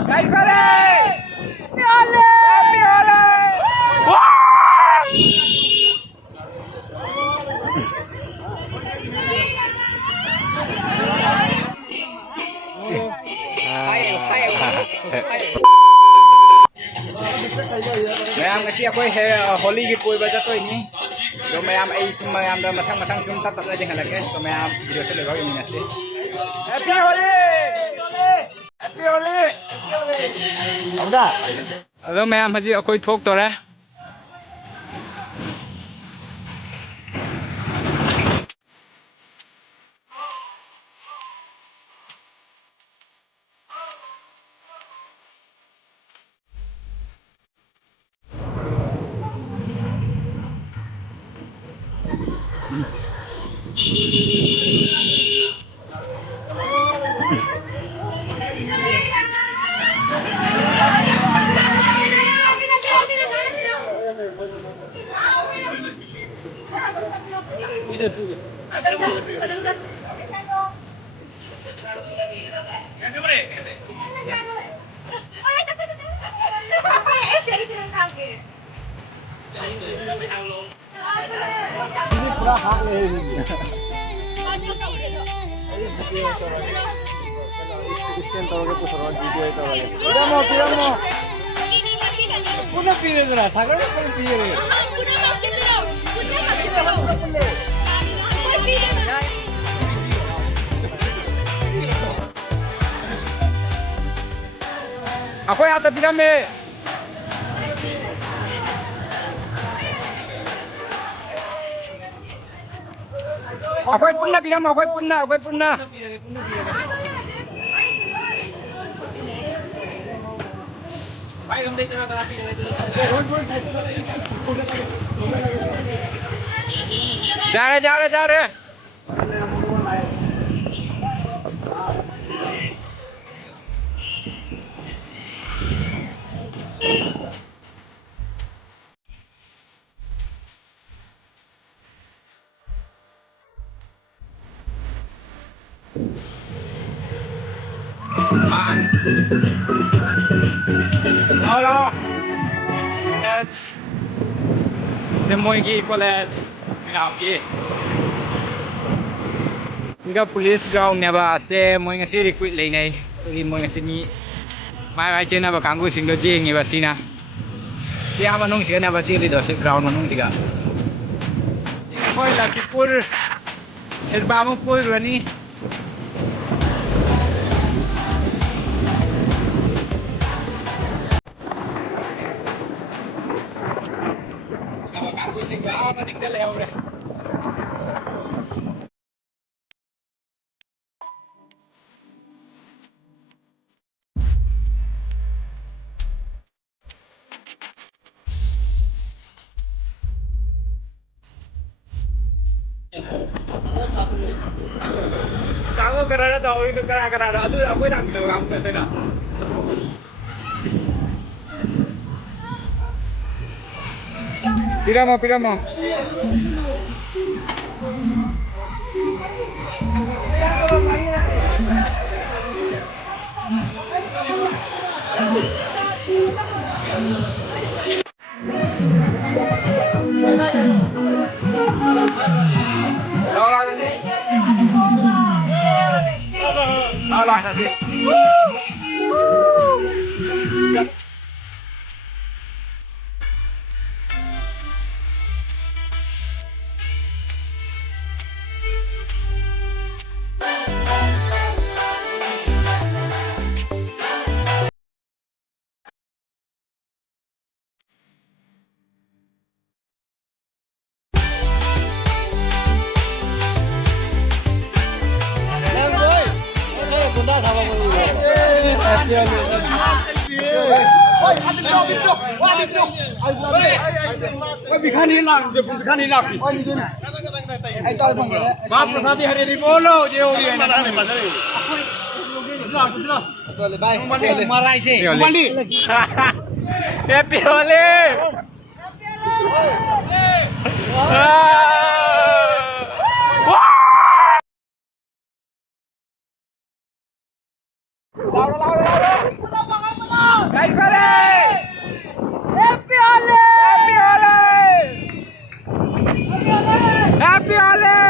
Happy Holi! Happy Holi! Ma'am kasi ako Holi gi koi ba jato ini. So ma'am ay ma'am da matang sum tat tat jeng halake. So ma'am video se lagaw ini nasi. Happy Holi! Happy Holi! Ada. Ado ma'am haji akoi thok tore. Ako yata piname. Ako'y punna pinam, ako'y punna. Jare. Halo. Semua gi college. Ngaki. Hingga police ground neba se moi ngasi recruit leinai. Tuli moi ngasi ni mai chena ba kanggu singdo jing ngi ba sina. Sia manung sia na ba chi lido se ground manung tiga. Koi Lakipur Serbamapur rani. Kanggu sing ba ba tinggal leo re. Kamu kerana tahu itu kerana itu aku nak tahu kamu kata nak. Pirama. Allah kasih. Bikan hilang. Maaf pesati hari ini bolo jauh dia. Marai sih. Happy Holi. Laura. Happy Holi! Happy Holi! Happy Holi!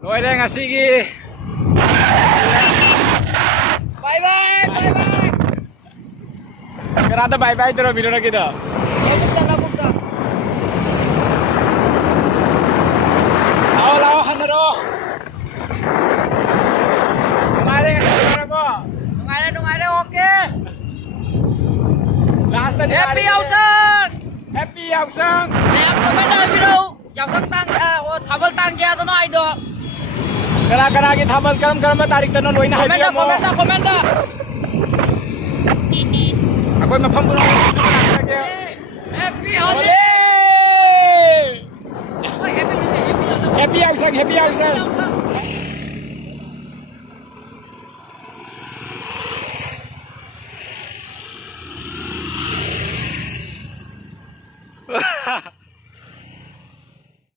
Rồi đây là Sigi. Bye bye, bye bye. Kerana bye bye terus video kita. Labuk. Lawa hanero. Kemarin apa? Nunggu oke. Last tadi. Happy Ausang. Happy Ausang. Em comment ở video. Ausang tang thabal tang kia to no ai do. Kena lagi thabal karam tarik to no loina hai dia mo. Comment. Aku mafam pulang. Happy Holi. Happy Ausang.